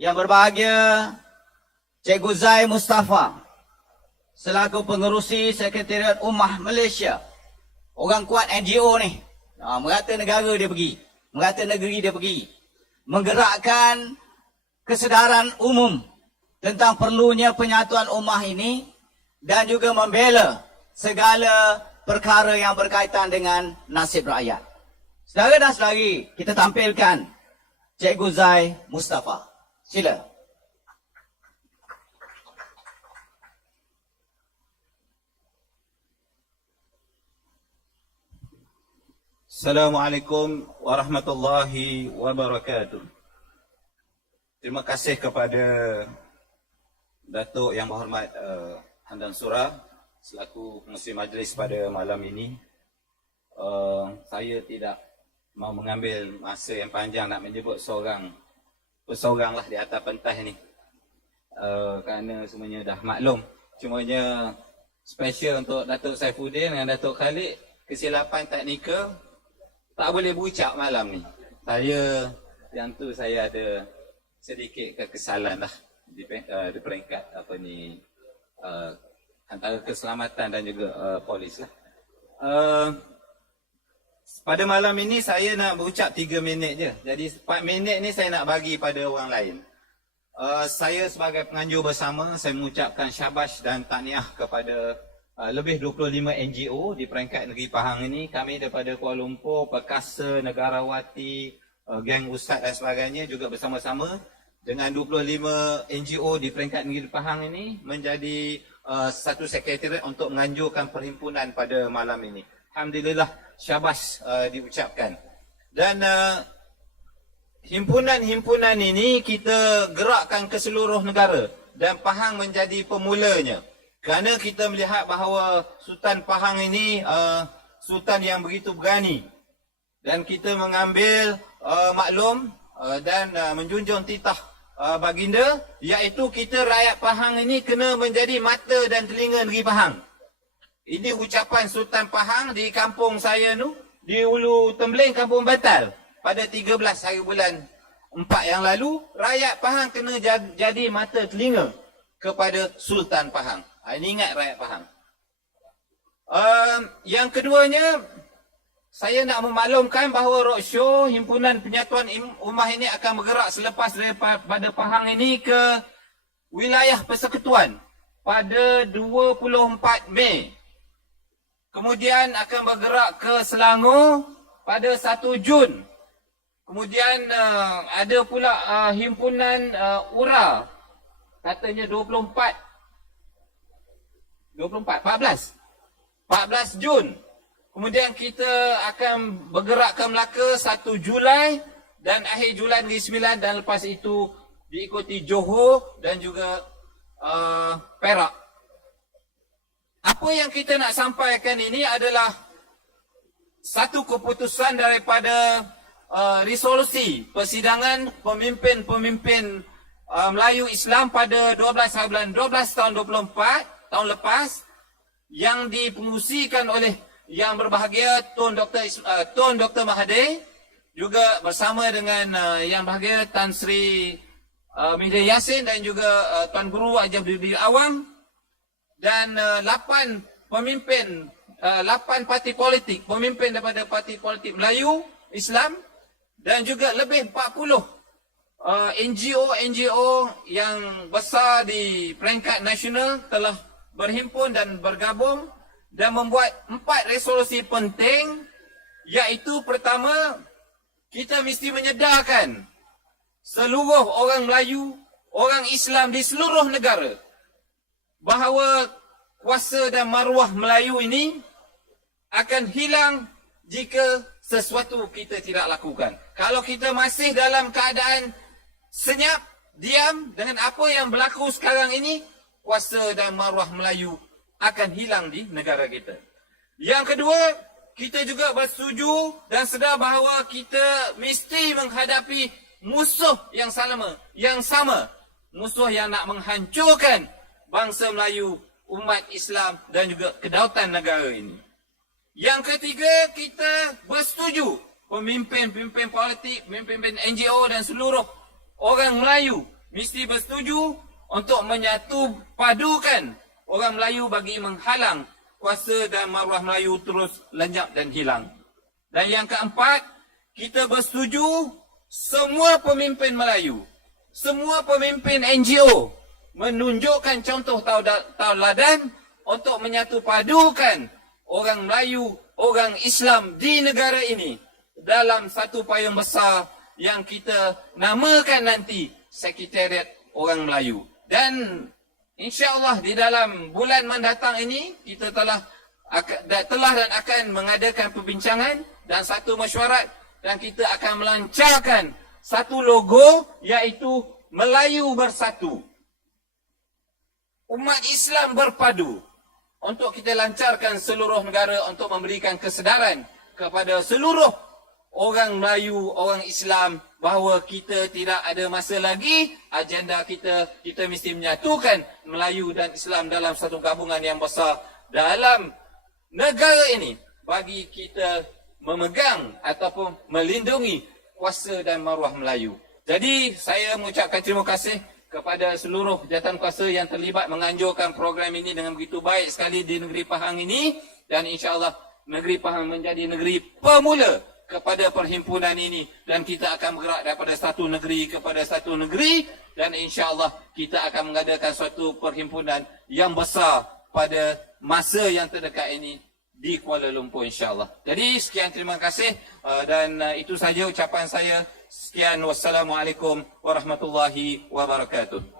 Yang berbahagia Cikgu Zai Mustafa selaku pengerusi Sekretariat Ummah Malaysia. Orang kuat NGO ni. Ha, merata negara dia pergi. Merata negeri dia pergi. Menggerakkan kesedaran umum tentang perlunya penyatuan ummah ini dan juga membela segala perkara yang berkaitan dengan nasib rakyat. Saudara dan saudari, kita tampilkan Cikgu Zai Mustafa. Sila. Assalamualaikum warahmatullahi wabarakatuh. Terima kasih kepada Datuk Yang Berhormat uh, Handan Surah selaku pengurusi majlis pada malam ini. Uh, saya tidak mau mengambil masa yang panjang nak menyebut seorang pesorang lah di atas pentas ni. Uh, kerana semuanya dah maklum. Cumanya special untuk Datuk Saifuddin dan Datuk Khalid kesilapan teknikal tak boleh berucap malam ni. Saya yang tu saya ada sedikit kekesalan lah di, uh, di peringkat apa ni uh, antara keselamatan dan juga uh, polis lah. Uh, pada malam ini saya nak berucap 3 minit je. Jadi 4 minit ni saya nak bagi pada orang lain. Uh, saya sebagai penganjur bersama saya mengucapkan syabas dan tahniah kepada uh, lebih 25 NGO di peringkat negeri Pahang ini. Kami daripada Kuala Lumpur, Perkasa, Negarawati, uh, geng ustaz dan sebagainya juga bersama-sama dengan 25 NGO di peringkat negeri Pahang ini menjadi uh, satu sekretariat untuk menganjurkan perhimpunan pada malam ini. Alhamdulillah syabas uh, diucapkan. Dan uh, himpunan-himpunan ini kita gerakkan ke seluruh negara dan Pahang menjadi pemulanya. Kerana kita melihat bahawa Sultan Pahang ini uh, sultan yang begitu berani dan kita mengambil uh, maklum uh, dan uh, menjunjung titah uh, baginda iaitu kita rakyat Pahang ini kena menjadi mata dan telinga negeri Pahang. Ini ucapan Sultan Pahang di kampung saya tu di Ulu Tembeling Kampung Batal pada 13 hari bulan 4 yang lalu rakyat Pahang kena ja- jadi mata telinga kepada Sultan Pahang. Ha, ini ingat rakyat Pahang. Um, yang keduanya saya nak memaklumkan bahawa roadshow himpunan penyatuan ummah ini akan bergerak selepas daripada Pahang ini ke wilayah persekutuan pada 24 Mei. Kemudian akan bergerak ke Selangor pada 1 Jun. Kemudian uh, ada pula uh, himpunan uh, URA katanya 24 24 14 14 Jun. Kemudian kita akan bergerak ke Melaka 1 Julai dan akhir Julai negeri Sembilan dan lepas itu diikuti Johor dan juga uh, Perak. Apa yang kita nak sampaikan ini adalah satu keputusan daripada uh, resolusi persidangan pemimpin-pemimpin uh, Melayu Islam pada 12 hari bulan 12 tahun 24 tahun lepas yang dipengusikan oleh yang berbahagia Tun Dr. Uh, Tun Dr. Mahathir juga bersama dengan uh, yang bahagia Tan Sri uh, Mihdi Yassin dan juga uh, Tuan Guru Ajab Diri Awang dan uh, lapan pemimpin uh, lapan parti politik pemimpin daripada parti politik Melayu Islam dan juga lebih 40 uh, NGO NGO yang besar di peringkat nasional telah berhimpun dan bergabung dan membuat empat resolusi penting iaitu pertama kita mesti menyedarkan seluruh orang Melayu, orang Islam di seluruh negara bahawa kuasa dan maruah Melayu ini akan hilang jika sesuatu kita tidak lakukan. Kalau kita masih dalam keadaan senyap, diam dengan apa yang berlaku sekarang ini, kuasa dan maruah Melayu akan hilang di negara kita. Yang kedua, kita juga bersetuju dan sedar bahawa kita mesti menghadapi musuh yang sama, yang sama. Musuh yang nak menghancurkan bangsa Melayu, umat Islam dan juga kedaulatan negara ini. Yang ketiga, kita bersetuju pemimpin-pemimpin politik, pemimpin-pemimpin NGO dan seluruh orang Melayu mesti bersetuju untuk menyatu padukan orang Melayu bagi menghalang kuasa dan maruah Melayu terus lenyap dan hilang. Dan yang keempat, kita bersetuju semua pemimpin Melayu, semua pemimpin NGO menunjukkan contoh taula- tauladan untuk menyatu padukan orang Melayu, orang Islam di negara ini dalam satu payung besar yang kita namakan nanti Sekretariat Orang Melayu. Dan insya-Allah di dalam bulan mendatang ini kita telah telah dan akan mengadakan perbincangan dan satu mesyuarat dan kita akan melancarkan satu logo iaitu Melayu Bersatu. Umat Islam berpadu untuk kita lancarkan seluruh negara untuk memberikan kesedaran kepada seluruh orang Melayu, orang Islam bahawa kita tidak ada masa lagi agenda kita kita mesti menyatukan Melayu dan Islam dalam satu gabungan yang besar dalam negara ini bagi kita memegang ataupun melindungi kuasa dan maruah Melayu. Jadi saya mengucapkan terima kasih kepada seluruh jawatan kuasa yang terlibat menganjurkan program ini dengan begitu baik sekali di negeri Pahang ini dan insya-Allah negeri Pahang menjadi negeri pemula kepada perhimpunan ini dan kita akan bergerak daripada satu negeri kepada satu negeri dan insya-Allah kita akan mengadakan suatu perhimpunan yang besar pada masa yang terdekat ini di Kuala Lumpur insya-Allah. Jadi sekian terima kasih uh, dan uh, itu saja ucapan saya. Sekian wassalamualaikum warahmatullahi wabarakatuh.